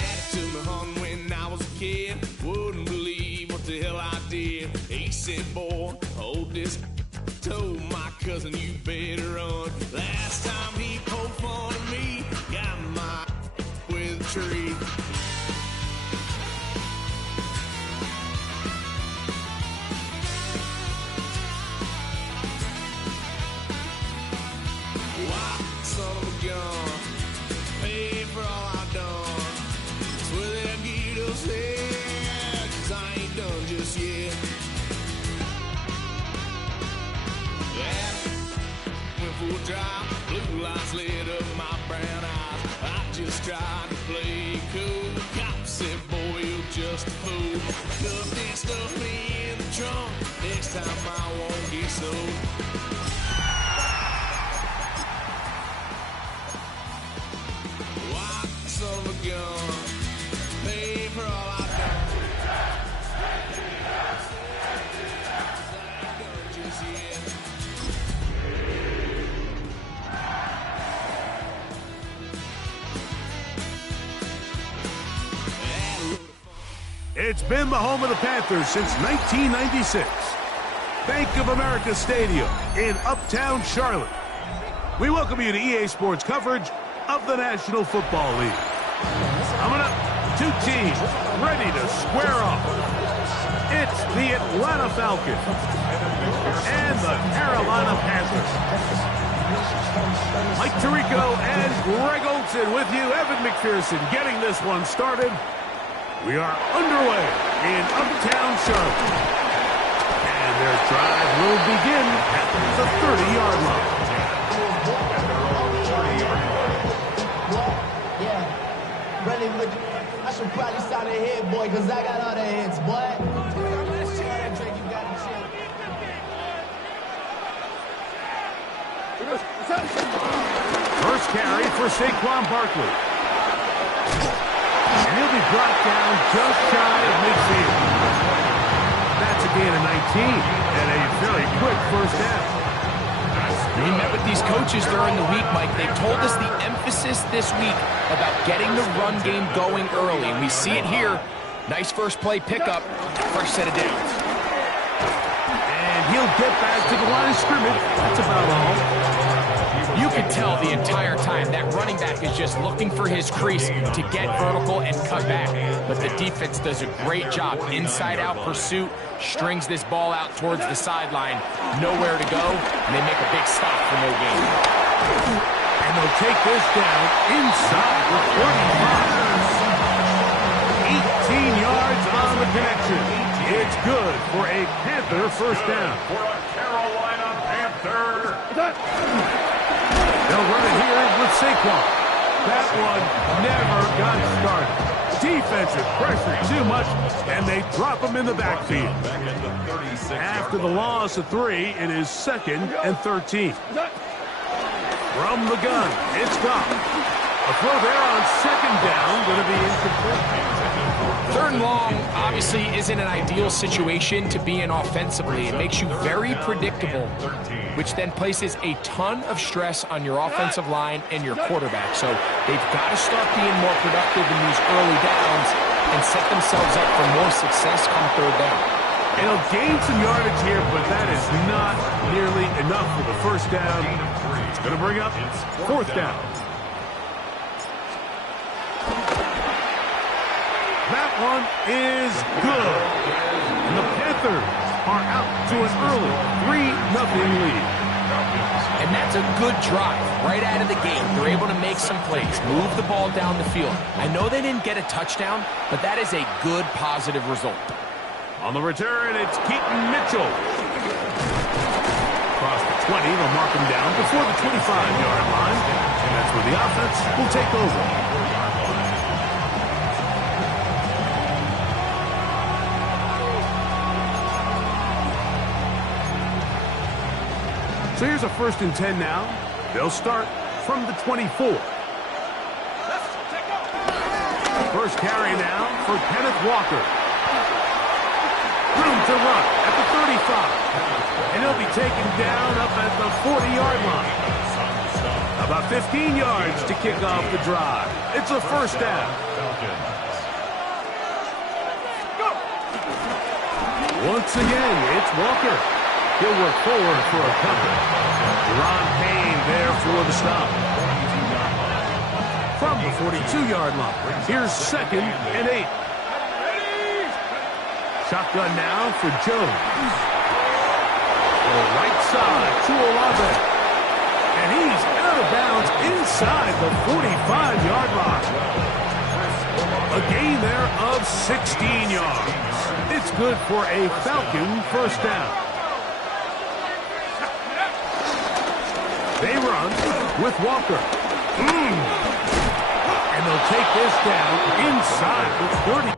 Daddy took me hunting when I was a kid. Wouldn't believe what the hell I did. He said, boy, hold this. Told my cousin you better run. Last time he poked fun at me, got my with a tree. Why, son of a gun, pay for all I done. Swear they'll get us here, 'cause I ain't done just yet. Full drive, blue lights lit up my brown eyes. I just tried to play cool. Cop said, boy, you're just a fool. Cuffed and stuffed me in the trunk. Next time I won't get sold. Why, son of a gun, pay for all I done. I ain't done just yet. It's been the home of the Panthers since 1996. Bank of America Stadium in Uptown Charlotte. We welcome you to EA Sports coverage of the National Football League. Coming up, two teams ready to square off. It's the Atlanta Falcons and the Carolina Panthers. Mike Tirico and Greg Olson with you. Evan McPherson getting this one started. We are underway in Uptown Charlotte. And their drive will begin at the 30-yard line. Yeah, really, I should probably start a head, boy, because I got all the heads, boy. First carry for Saquon Barkley. And he'll be brought down just shy of midfield. That's a gain of 19 and a very quick first half. We met with these coaches during the week, Mike. They told us the emphasis this week about getting the run game going early. And we see it here. Nice first play pickup, first set of downs. And he'll get back to the line of scrimmage. That's about all. You can tell the entire time that running back is just looking for his crease to get vertical and cut back. But the defense does a great job. Inside-out pursuit, strings this ball out towards the sideline. Nowhere to go, and they make a big stop for no gain. And they'll take this down inside the 45. 18 yards on the connection. It's good for a Panther first down. For a Carolina Panther. They'll run it here with Saquon. That one never got started. Defensive pressure too much, and they drop him in the backfield. After the loss of 3, it is 2nd and 13. From the gun, it's gone. A throw there on 2nd down, going to be incomplete. 3rd and long obviously isn't an ideal situation to be in offensively. It makes you very predictable, which then places a ton of stress on your offensive line and your quarterback. So they've got to start being more productive in these early downs and set themselves up for more success come 3rd down. And he'll gain some yardage here, but that is not nearly enough for the first down. It's going to bring up 4th down. That one is good. And the Panthers are out to an early 3-0 lead. And that's a good drive right out of the gate. They're able to make some plays, move the ball down the field. I know they didn't get a touchdown, but that is a good, positive result. On the return, it's Keaton Mitchell. Across the 20, they'll mark him down before the 25-yard line. And that's where the offense will take over. So here's a 1st and 10 now. They'll start from the 24. First carry now for Kenneth Walker. Room to run at the 35. And he'll be taken down up at the 40-yard line. About 15 yards to kick off the drive. It's a first down. Once again, it's Walker. He'll work forward for a cover. Ron Payne there for the stop. From the 42-yard line, here's 2nd and 8. Shotgun now for Jones. The right side to Olave. And he's out of bounds inside the 45-yard line. A gain there of 16 yards. It's good for a Falcon first down. They run with Walker. And they'll take this down inside the 30.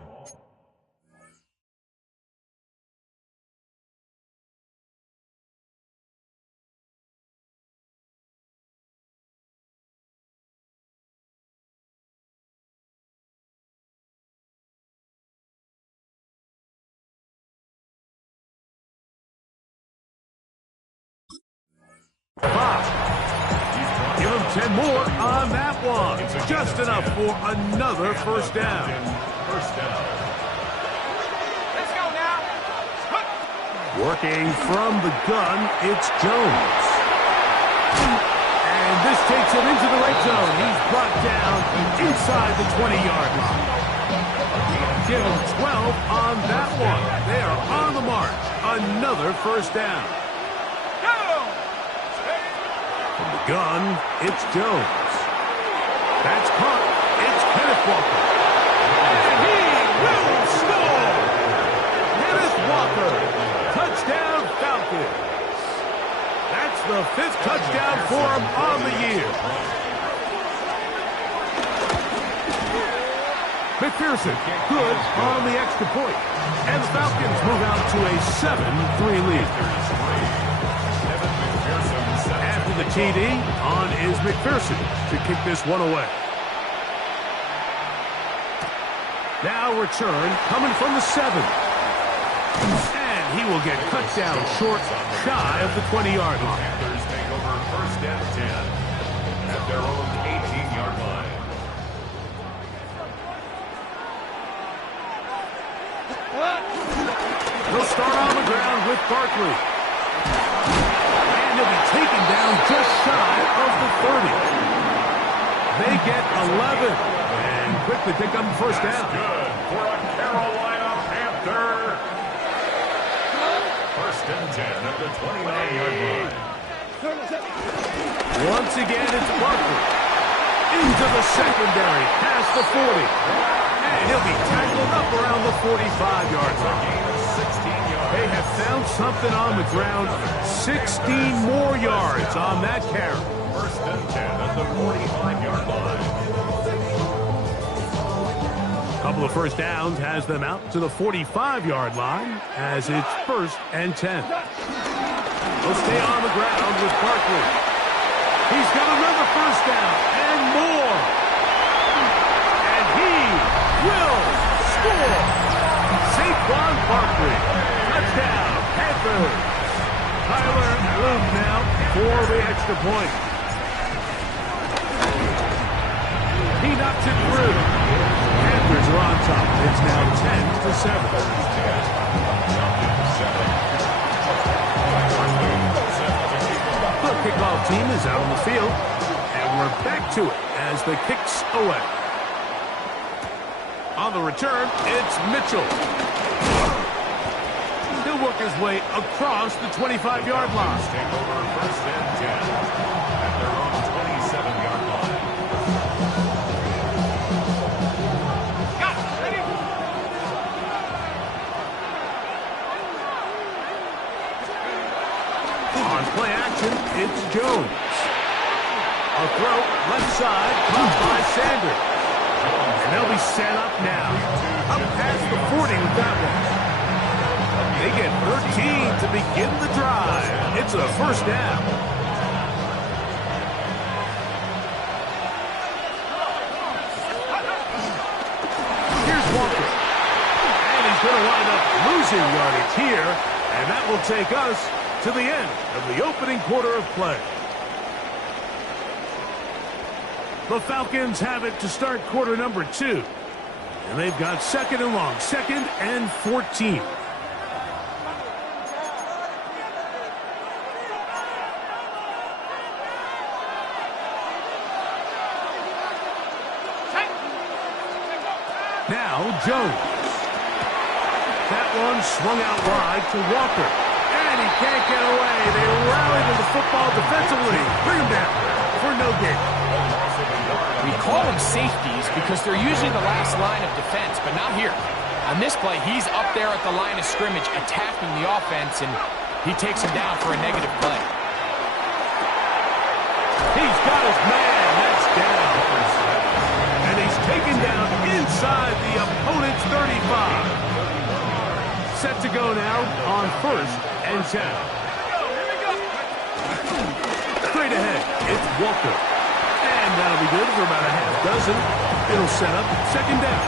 Give him 10 more on that one. Just enough for another first down. Let's go now. Working from the gun, it's Jones. And this takes him into the red zone. He's brought down inside the 20-yard line. Give him 12 on that one. They are on the march. Another first down. Gun, it's Jones. That's caught. It's Kenneth Walker. And he will score! Kenneth Walker. Touchdown Falcons. That's the 5th touchdown for him on the year. McPherson, good on the extra point. And the Falcons move out to a 7-3 lead. After the TD, on is McPherson to kick this one away. Now return coming from the 7. And he will get cut down short, shy of the 20-yard line. Panthers take over 1st and 10 at their own 18-yard line. They'll start on the ground with Barkley. And he'll be taken down just shy of the 30. They get 11 and quickly pick up the first down. Good for a Carolina Panther. 1st and 10 at the 29-yard line. Once again, it's Barkley. Into the secondary, past the 40. And he'll be tackled up around the 45-yard line. They have found something on the ground. 16 more yards on that carry. 1st and 10 at the 45-yard line. Couple of first downs has them out to the 45-yard line as it's 1st and 10. They'll stay on the ground with Barkley. He's got another first down and more. And he will score. Saquon Barkley. Touchdown, Panthers. Tyler Luke now for the extra point. He knocks it through. Panthers are on top. It's now 10-7. The kickoff team is out on the field, and we're back to it as the kick's away. On the return, it's Mitchell. He'll work his way across the 25-yard line. Take over 1st and 10 at their own 27-yard line. On play action, it's Jones. A throw, left side, caught by Sanders. And they'll be set up now. Up past the 40 with that one. They get 13 to begin the drive. It's a first down. Here's Walker. And he's going to wind up losing yardage here. And that will take us to the end of the opening quarter of play. The Falcons have it to start quarter number 2. And they've got 2nd and long, 2nd and 14. Now Jones. That one swung out wide to Walker. And he can't get away. They rally to the football defensively. Bring him down for no gain. We call them safeties because they're usually the last line of defense, but not here. On this play, he's up there at the line of scrimmage attacking the offense, and he takes him down for a negative play. He's got his man. That's down. And he's taken down inside the opponent's 35. Set to go now on 1st and 10. Straight ahead, it's Walker. And that'll be good for about a half dozen. It'll set up 2nd down.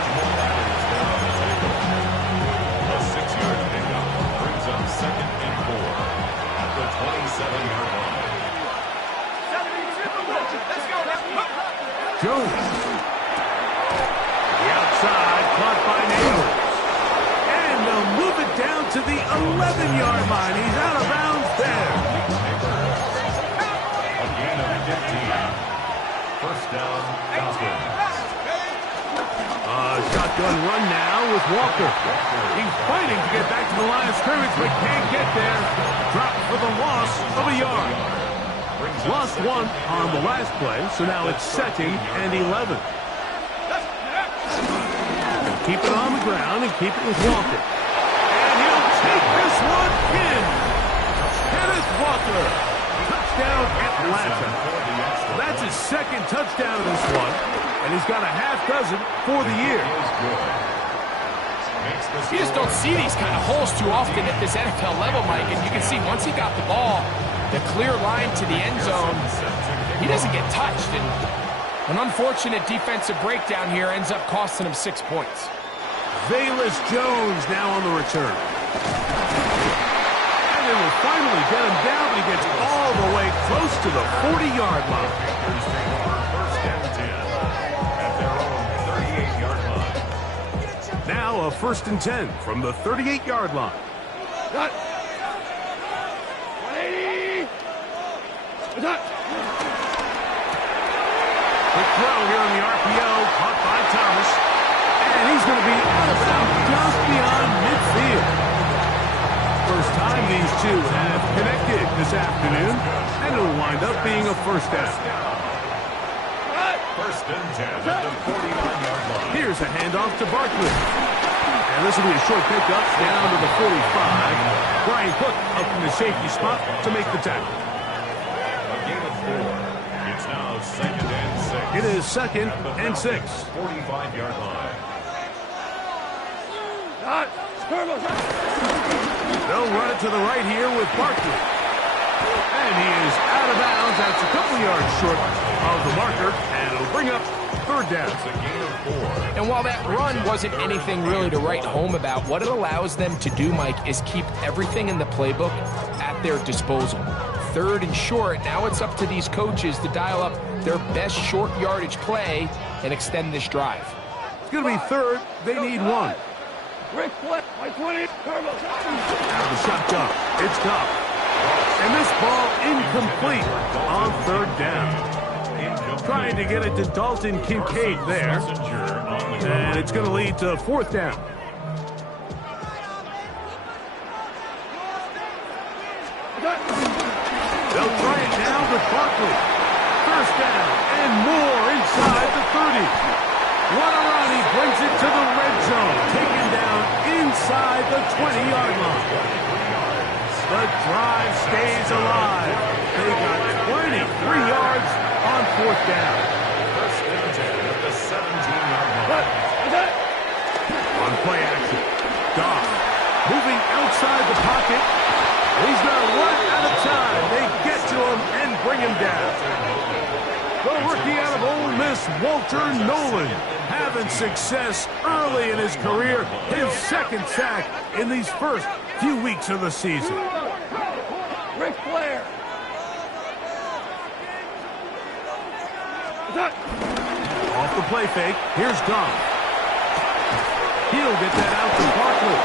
A 6-yard pickup brings up 2nd and 4 at the 27-yard line. Jones. The outside, caught by Neighbors. And they'll move it down to the 11-yard line. He's out of bounds there. A gain of 15. 1st down, Falcons. Shotgun run now with Walker. He's fighting to get back to the line of scrimmage, but can't get there. Dropped for the loss of a yard. Lost 1 on the last play, so now it's 2nd and 11. Keep it on the ground and keep it with Walker. And he'll take this one in. Kenneth Walker. Touchdown Atlanta. That's his 2nd touchdown of this one, and he's got a half dozen for the year. You just don't see these kind of holes too often at this NFL level, Mike, and you can see once he got the ball, the clear line to the end zone, he doesn't get touched, and an unfortunate defensive breakdown here ends up costing him 6 points. Velus Jones now on the return. And they will finally get him down, but he gets all the way close to the 40-yard line. 1st and 10 at their own 38-yard line. Now a 1st and 10 from the 38-yard line. Got 180. Quick throw here on the RPO, caught by Thomas. And he's going to be out of bounds just beyond midfield. First time these two have connected this afternoon, and it'll wind up being a 1st down. 1st and 10 at the 49-yard line. Here's a handoff to Barkley. And this will be a short pickup down to the 45. Brian Cook up in the safety spot to make the tackle. A gain of 4. It's now 2nd and 6. It is 2nd and 6. 45-yard line. They'll run it to the right here with Barkley. And he is out of bounds. That's a couple yards short of the marker. And it'll bring up 3rd down. It's a gain of 4. And while that run wasn't anything really to write home about, what it allows them to do, Mike, is keep everything in the playbook at their disposal. 3rd and short, now it's up to these coaches to dial up their best short yardage play and extend this drive. It's going to be 3rd. They need 1. Rick Flip, 20. Now the shotgun. It's Cobb. And this ball incomplete on 3rd down. Trying to get it to Dalton Kincaid there. And it's going to lead to 4th down. They'll try it now with Barkley. 1st down and more inside the 30. What a run. He brings it to the red zone. Taken down inside the 20-yard line. The drive stays alive. They got 23 yards on 4th down. 1st and 10 at the 17-yard line. On play action. Goff moving outside the pocket. He's going to run out of time. They get to him and bring him down. The rookie out of Ole Miss, Walter Nolan, having success early in his career. His 2nd sack in these first few weeks of the season. Ric Flair. play fake. Here's Goff. He'll get that out to Barkley.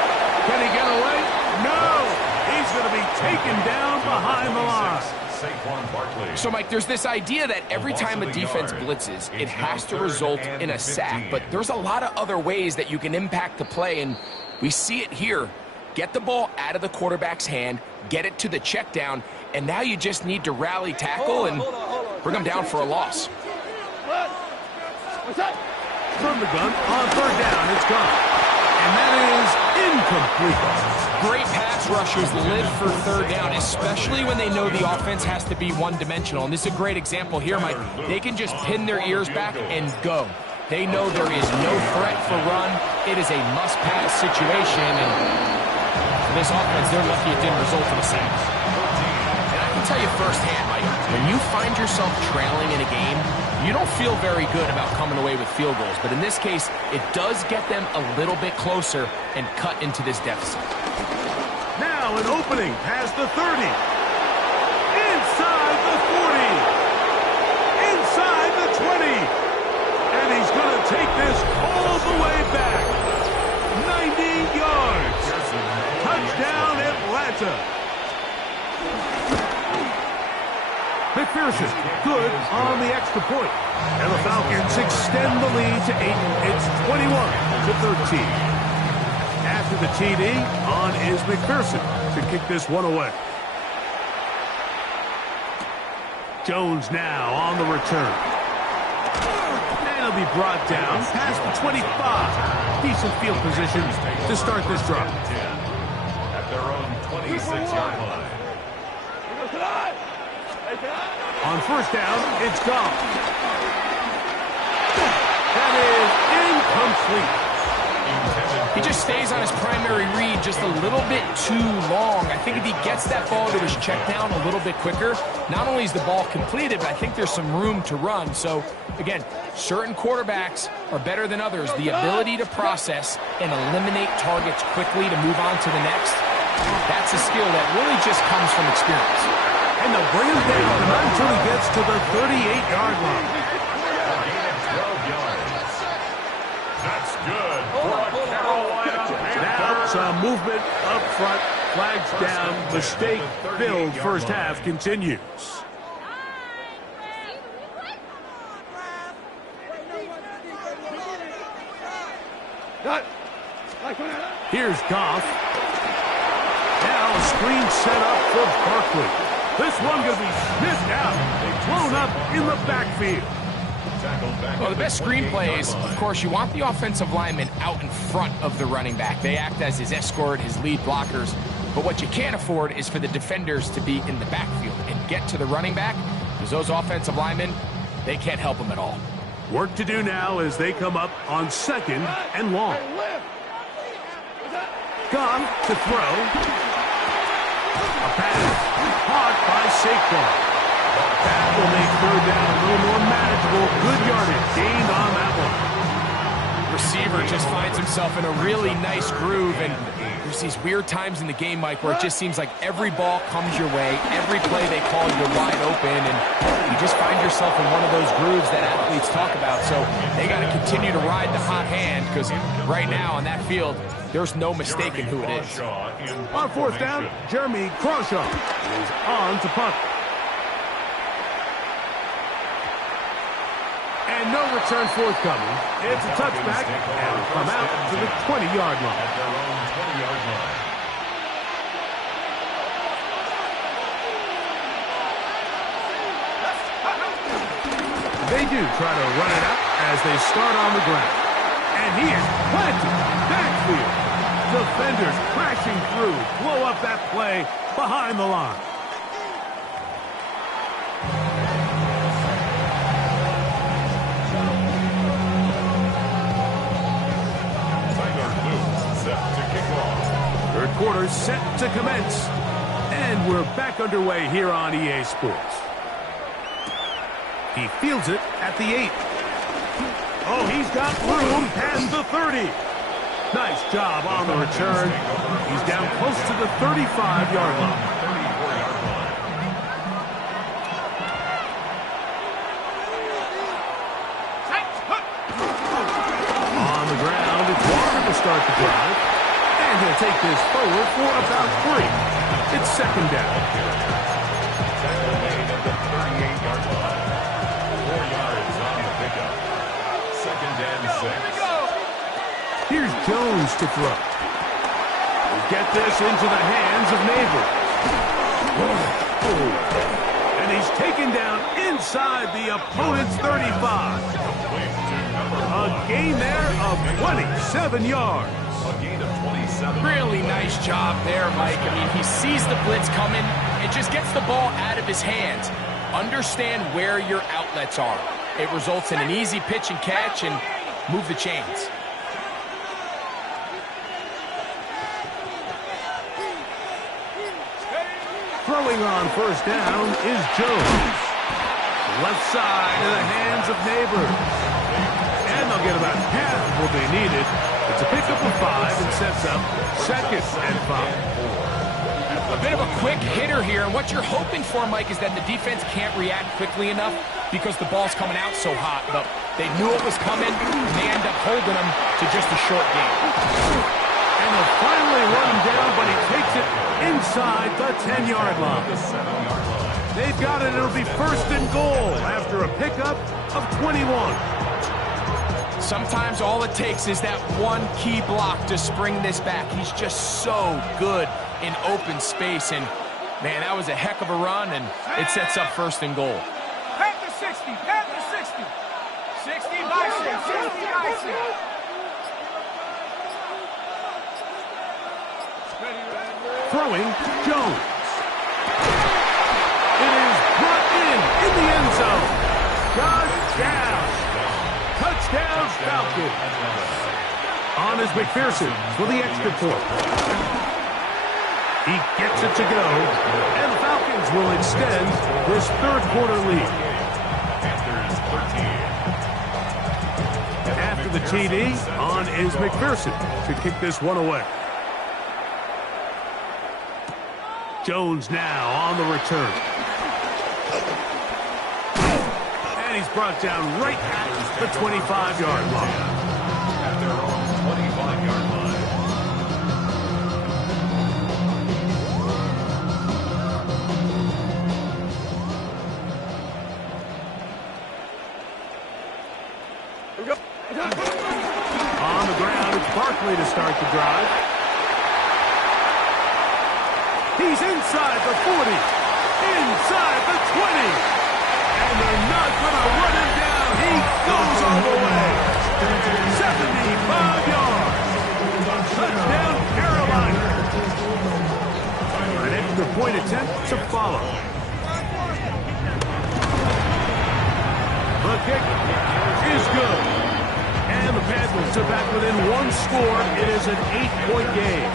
Can he get away? No! He's going to be taken down behind the line. So, Mike, there's this idea that every time a defense blitzes, it has to result in a sack. But there's a lot of other ways that you can impact the play, and we see it here. Get the ball out of the quarterback's hand, get it to the check down, and now you just need to rally tackle and bring them down for a loss. From the gun, on third down, it's gone. And that is incomplete. Great pass rushers live for third down, especially when they know the offense has to be one-dimensional. And this is a great example here, Mike. They can just pin their ears back and go. They know there is no threat for run. It is a must-pass situation, and for this offense, they're lucky it didn't result in a sack. And I can tell you firsthand, Mike, when you find yourself trailing in a game, you don't feel very good about coming away with field goals. But in this case, it does get them a little bit closer and cut into this deficit. Now an opening past the 30. Inside the 40. Inside the 20. And he's going to take this all the way back. 90 yards. Touchdown, Atlanta. McPherson, good on the extra point. And the Falcons extend the lead to 8. It's 21-13. After the TD, on is McPherson to kick this one away. Jones now on the return. And he'll be brought down past the 25. Decent field position to start this drive. At their own 26-yard line. On first down, it's gone. That is incomplete. He just stays on his primary read just a little bit too long. I think if he gets that ball to his check down a little bit quicker, not only is the ball completed, but I think there's some room to run. So, again, certain quarterbacks are better than others. The ability to process and eliminate targets quickly to move on to the next, that's a skill that really just comes from experience. And they'll bring him down until he gets to the 38-yard line. That's good for a Carolina Panthers. Now some movement up front. Flags down. Mistake-filled first half continues. Here's Goff. Now a screen set up for Barkley. This one going to be sniffed out. They've blown up in the backfield. Well, the best screenplay is, of course, you want the offensive lineman out in front of the running back. They act as his escort, his lead blockers. But what you can't afford is for the defenders to be in the backfield and get to the running back, because those offensive linemen, they can't help them at all. Work to do now as they come up on second and long. Goff to throw. A pass. Caught by Saquon. That will make third down a little more manageable. Good yardage gained on that one. Receiver just finds himself in a really nice groove, and there's these weird times in the game, Mike, where it just seems like every ball comes your way, every play they call you're wide open, and you just find yourself in one of those grooves that athletes talk about. So they got to continue to ride the hot hand, because right now on that field, there's no mistaking who it is. On fourth down, Jeremy Crawshaw is on to punt. And no return forthcoming. It's a touchback, and will come out to the 20-yard line. At their own 20-yard line. They do try to run it out as they start on the ground. And he is planted backfield. Defenders crashing through, blow up that play behind the line. Third quarter set to commence. And we're back underway here on EA Sports. He fields it at the 8. Oh, he's got room past the 30. Nice job on the return. He's down close to the 35-yard line. start the drive. And he'll take this forward for about 3. It's second down. Tackle made at the 38-yard line. 4 yards on the pickup. Second and 6. Here's Jones to throw. Get this into the hands of Neighbors. And he's taken down inside the opponent's 35. A gain there of 27 yards. A gain of 27. Really nice job there, Mike. I mean, he sees the blitz coming and just gets the ball out of his hands. Understand where your outlets are. It results in an easy pitch and catch and move the chains. Throwing on first down is Jones. Left side in the hands of Neighbors. And they'll get about half will be needed. It's a pickup of 5 and sets up second and 5. A bit of a quick hitter here, and what you're hoping for, Mike, is that the defense can't react quickly enough because the ball's coming out so hot. But they knew it was coming, and they end up holding them to just a short game. And they'll finally run him down, but he takes it inside the 10-yard line. They've got it. It'll be first and goal after a pickup of 21. Sometimes all it takes is that one key block to spring this back. He's just so good in open space, and man, that was a heck of a run, and it sets up first and goal. Panther 60, Panther 60. 60 bicep, 60 bicep. Throwing, Jones. It is brought in the end zone. Touchdown. Touchdown, Falcons. On is McPherson for the extra point. He gets it to go, and the Falcons will extend this third quarter lead. Panthers 13. After the TD, on is McPherson to kick this one away. Jones now on the return. And he's brought down right at the 25-yard line. At their own 25-yard line. On the ground, it's Barkley to start the drive. He's inside the 40, inside the 20, and they're not going to run him down. He goes all the way. 75 yards. Touchdown, Carolina. An extra point attempt to follow. The kick is good. And the Panthers are back within one score. It is an 8-point game.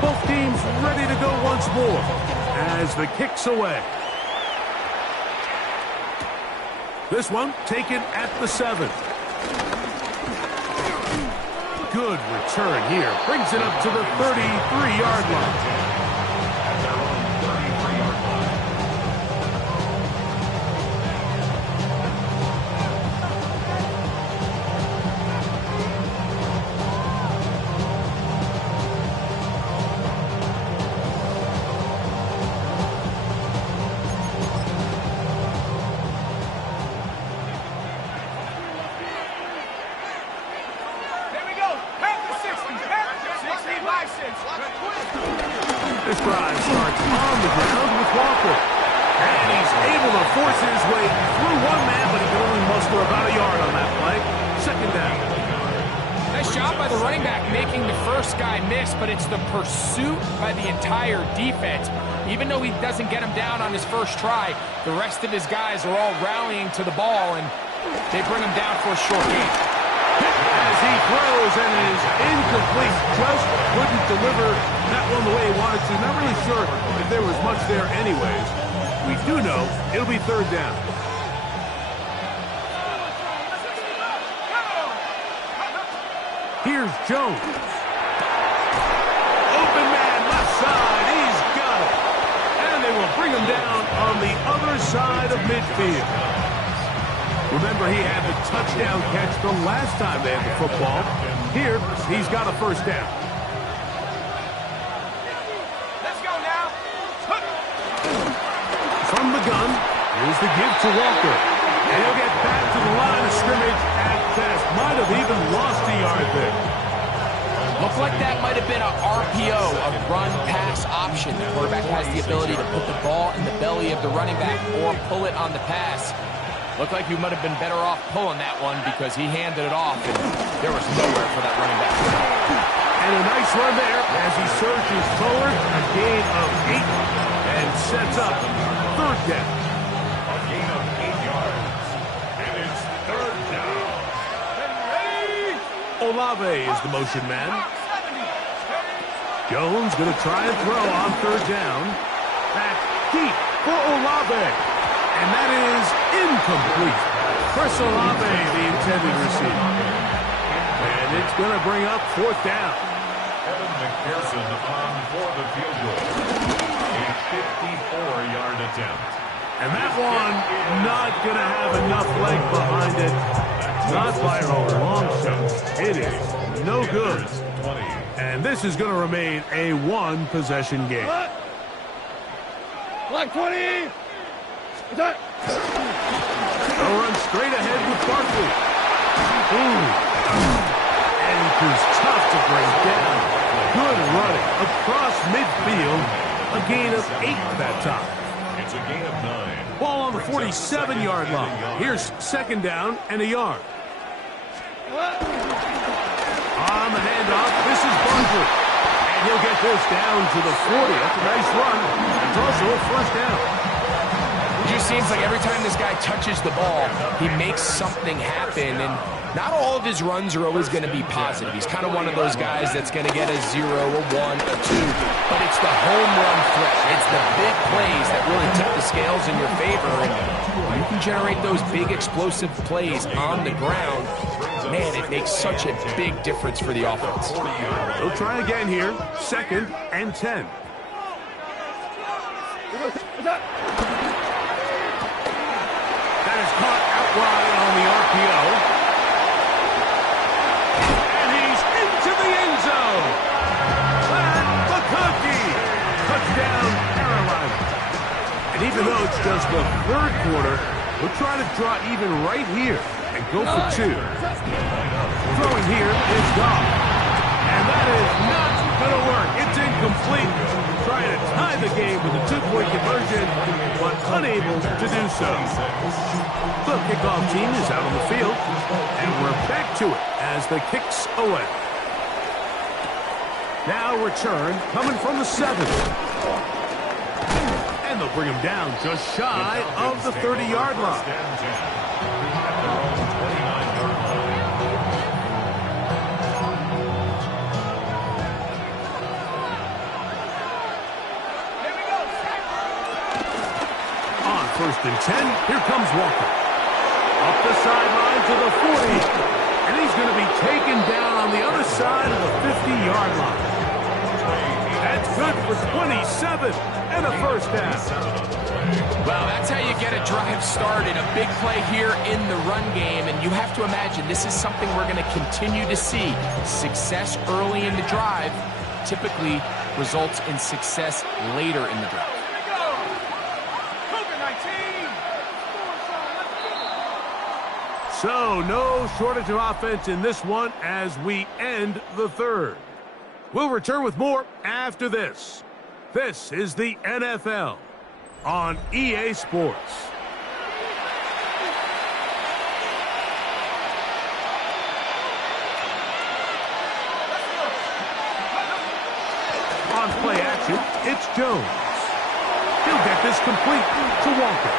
Both teams ready to go once more as the kick's away. This one taken at the 7. Good return here. Brings it up to the 33-yard line. This drive starts on the ground with Walker. And he's able to force his way through one man, but he can only muster about a yard on that play. Second down. Nice job by the running back making the first guy miss, but it's the pursuit by the entire defense. Even though he doesn't get him down on his first try, the rest of his guys are all rallying to the ball, and they bring him down for a short gain. As he throws and is incomplete, just couldn't deliver that one the way he wanted to. Not really sure if there was much there anyways. We do know it'll be third down. Here's Jones. Open man left side. He's got it. And they will bring him down on the other side of midfield. Remember, he had the touchdown catch the last time they had the football. Here, he's got a first down. Let's go now. From the gun, here's the give to Walker. And he'll get back to the line of scrimmage at best. Might have even lost a yard there. Looked like that might have been a RPO, a run-pass option. The quarterback has the ability to put the ball in the belly of the running back or pull it on the pass. Looked like you might have been better off pulling that one because he handed it off, and there was nowhere for that running back. And a nice run there as he surges forward, a gain of 8, and sets up third down. A gain of 8 yards. And it's third down. Olave is the motion man. Jones going to try and throw on third down. Back deep for Olave. And that is incomplete. Chris Olave, the intended receiver. And it's going to bring up fourth down. Evan McPherson on for the field goal. A 54-yard attempt. And that one not going to have enough leg behind it. Not by a long shot. It is no good. And this is going to remain a one-possession game. Black 20. They'll run straight ahead with Barkley. And he's tough to bring down. Good running across midfield. A gain of 8 that time. It's a gain of 9. Ball on the 47-yard line. Here's second down and a yard. On the handoff, this is Barkley. And he'll get this down to the 40. That's a nice run. It's also a first down. It just seems like every time this guy touches the ball, he makes something happen, and not all of his runs are always going to be positive. He's kind of one of those guys that's going to get a 0, a 1, a 2, but it's the home run threat. It's the big plays that really tip the scales in your favor, and you can generate those big explosive plays on the ground. Man, it makes such a big difference for the offense. They'll try again here, 2nd and 10. That is caught out wide on the RPO. And he's into the end zone. McConkey. Touchdown, Carolina. And even though it's just the third quarter, we'll try to draw even right here and go for 2. Throwing here is Goff. And that is not going to work. It's incomplete. Trying to tie the game with a 2-point conversion, but unable to do so. The kickoff team is out on the field, and we're back to it as the kick's away. Now return coming from the 7. And they'll bring him down just shy of the 30-yard line. First and 10, here comes Walker. Up the sideline to the 40. And he's going to be taken down on the other side of the 50-yard line. That's good for 27 and a first down. Well, that's how you get a drive started. A big play here in the run game, and you have to imagine this is something we're going to continue to see. Success early in the drive typically results in success later in the drive. So, no shortage of offense in this one as we end the third. We'll return with more after this. This is the NFL on EA Sports. On play action, it's Jones. He'll get this complete to Walker.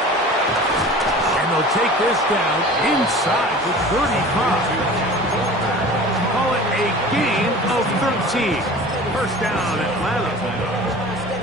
And they'll take this down inside the 35. Call it a gain of 13. First down, Atlanta.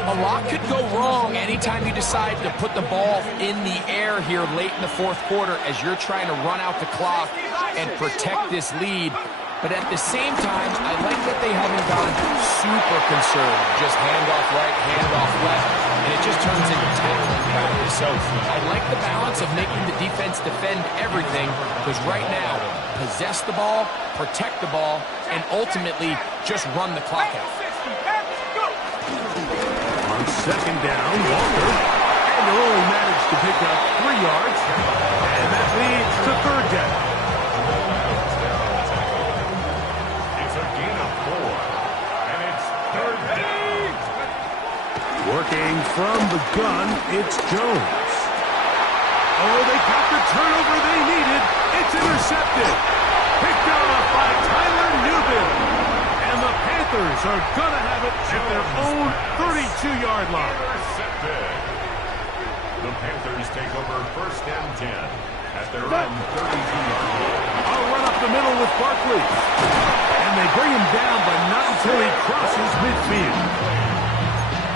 A lot could go wrong anytime you decide to put the ball in the air here late in the fourth quarter as you're trying to run out the clock and protect this lead. But at the same time, I like that they haven't gone super conservative. Just handoff right, handoff left. and it just turns into tackling practice. So I like the balance of making the defense defend everything, because right now, possess the ball, protect the ball, and ultimately just run the clock out. On second down, Walker, and they'll only manage to pick up 3 yards, and that leads to third down. It's a gain of 4, and it's third down. Working from the gun, it's Jones. Oh, they got the turnover they needed. It's intercepted. Picked off by Tyler Newton. And the Panthers are going to have it at their own 32-yard line. Intercepted. The Panthers take over first and 10 at their own 32-yard line. I'll run up the middle with Barkley. And they bring him down, but not until he crosses midfield.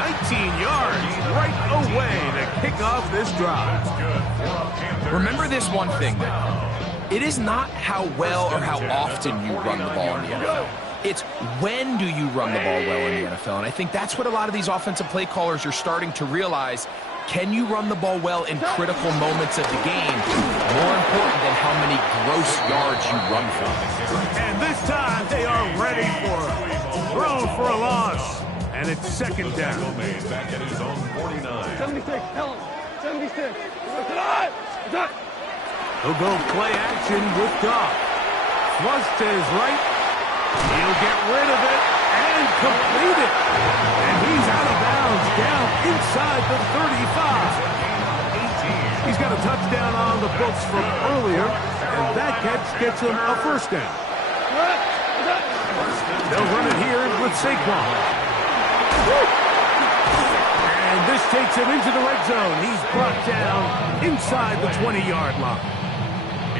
19 yards right away to kick off this drive. Remember this one thing, though. It is not how well or how often you run the ball in the NFL. It's when do you run the ball well in the NFL. And I think that's what a lot of these offensive play callers are starting to realize. Can you run the ball well in critical moments of the game? More important than how many gross yards you run for. And this time they are ready for it. Thrown for a loss. And it's second down. Back at his own 49. 76, tell him. 76. He'll go play action with Goff. Flush to his right. He'll get rid of it and complete it. And he's out of bounds down inside the 35. He's got a touchdown on the books from earlier, and that catch gets him a first down. They'll run it here with Saquon. And this takes him into the red zone. He's brought down inside the 20-yard line.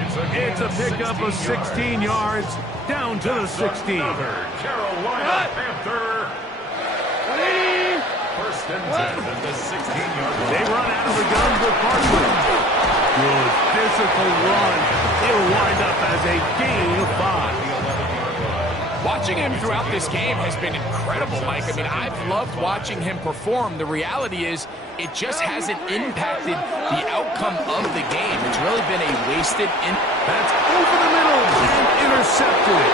It's a pickup of 16 yards down to the 16. Carolina Panther. First and 10 at the 16-yard line. They run out of the gun with Barkley. Good physical run. It'll wind up as a gain of 5. Watching him throughout this game has been incredible, Mike. I mean, I've loved watching him perform. The reality is it just hasn't impacted the outcome of the game. It's really been a wasted... That's over the middle and intercepted.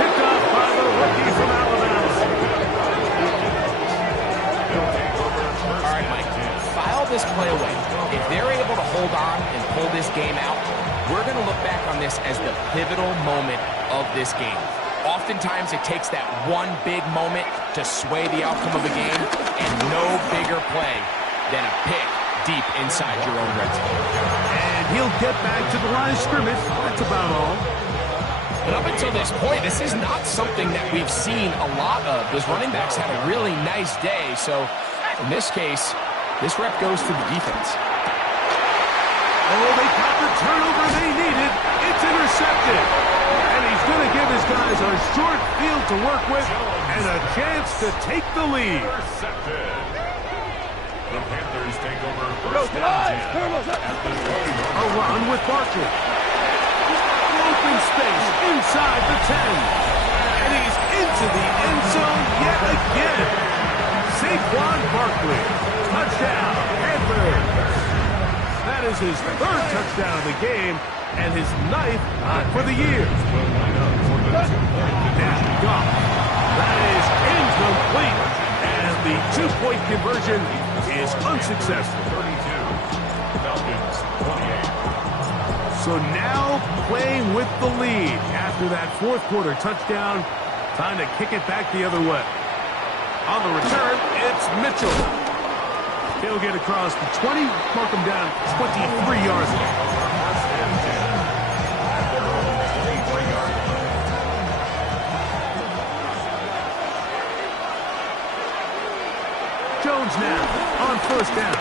Picked up by the rookie from Alabama. All right, Mike, file this play away. If they're able to hold on and pull this game out, we're going to look back on this as the pivotal moment of this game. Oftentimes, it takes that one big moment to sway the outcome of a game, and no bigger play than a pick deep inside your own red zone. And he'll get back to the line of scrimmage. That's about all. But up until this point, this is not something that we've seen a lot of. Those running backs had a really nice day, so in this case, this rep goes to the defense. Oh, they got the turnover they needed. It's intercepted. And he's going to give his guys a short field to work with and a chance to take the lead. Intercepted. The Panthers take over first and 10 at the 20-yard line. A run with Barkley. Open space inside the 10. And he's into the end zone yet again. Saquon Barkley. Touchdown, Panthers. That is his third touchdown of the game and his 9th for the year. Now, Goff. That is incomplete. And the two-point conversion is unsuccessful. 32. Falcons 28. So now playing with the lead after that fourth quarter touchdown. Time to kick it back the other way. On the return, it's Mitchell. He'll get across the 20, mark him down 23 yards. Jones now on first down.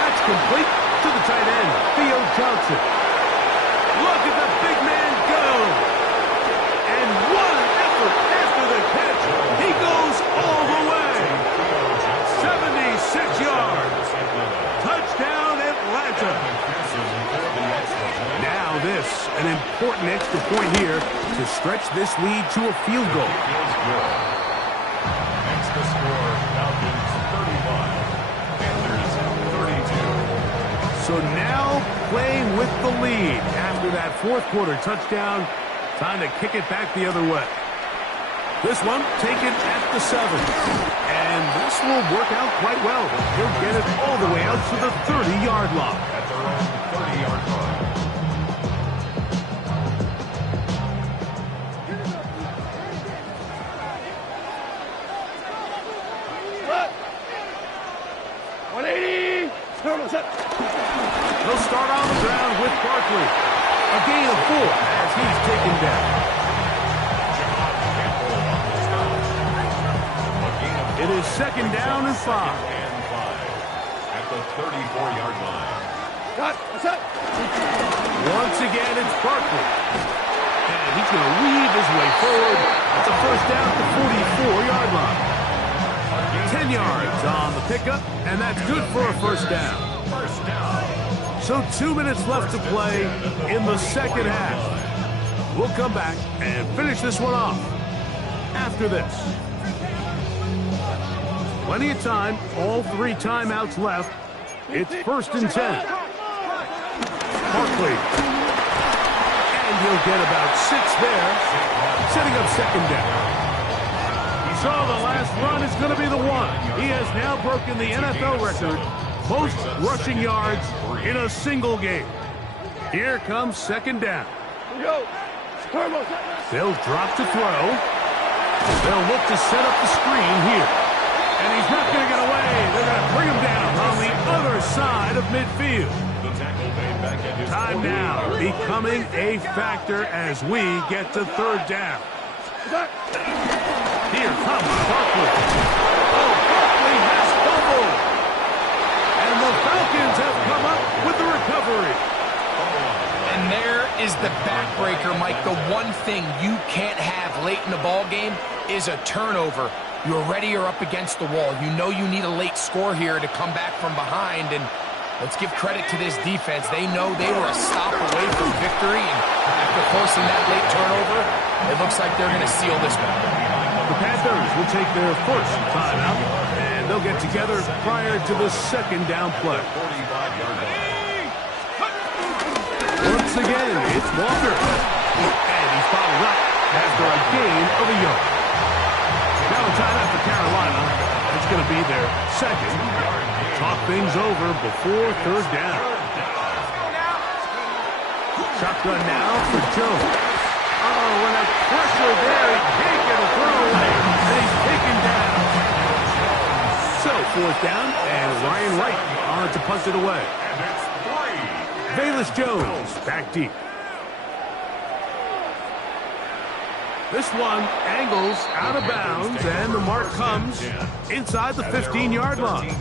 That's complete to the tight end, Theo Johnson. Look at the big man go. And what an effort after the catch. He goes all the way. 76 yards. Touchdown, Atlanta. Now this, an important extra point here to stretch this lead to a field goal. Next to score, Falcons So now playing with the lead after that fourth quarter touchdown. Time to kick it back the other way. This one taken at the 7. And this will work out quite well. He'll get it all the way out to the 30-yard line. At their own 30-yard line. They'll start on the ground with Barkley. A gain of 4 as he's taken down. It is second down and 5. At the 34-yard line. Once again, it's Barkley. And he's going to weave his way forward. It's a first down at the 44-yard line. 10 yards on the pickup, and that's good for a first down. So 2 minutes left to play in the second half. We'll come back and finish this one off after this. Plenty of time, all 3 timeouts left. It's first and 10. Barkley. And he'll get about 6 there, setting up second down. He saw the last run is going to be the one. He has now broken the NFL record, most rushing yards in a single game. Here comes second down. They'll drop to throw. They'll look to set up the screen here. And he's not going to get away. They're going to bring him down on the other side of midfield. Time now becoming a factor as we get to third down. Here comes Barkley. Oh, Barkley has fumbled. And the Falcons have come up with the recovery. And there is the backbreaker, Mike. The one thing you can't have late in the ball game is a turnover. You're already up against the wall. You know you need a late score here to come back from behind. And let's give credit to this defense. They know they were a stop away from victory. And after forcing that late turnover, it looks like they're going to seal this one. The Panthers will take their first timeout, and they'll get together prior to the second down play. Once again, it's Walker. And he's followed up after a gain of a yard. Now a timeout for Carolina. It's going to be their second. Talk things over before third down. Shotgun now for Jones. Oh, and a pressure there. He can't get a throw away. And he's taken down. So, fourth down, and Ryan Wright on to punt it away. Velus Jones back deep. This one angles out of bounds, and the mark comes inside the 15-yard line.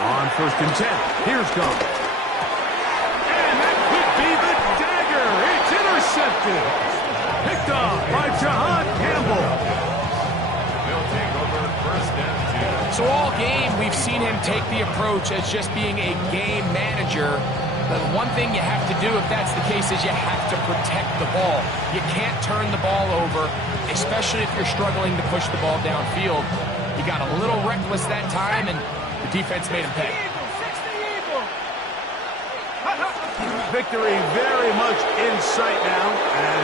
On first and 10, here's Gump. And that could be the dagger. It's intercepted. Picked off by Jahan Campbell. They'll take over first and 10. So all game, we've seen him take the approach as just being a game manager. But one thing you have to do, if that's the case, is you have to protect the ball. You can't turn the ball over, especially if you're struggling to push the ball downfield. He got a little reckless that time, and the defense made him pay. Victory very much in sight now as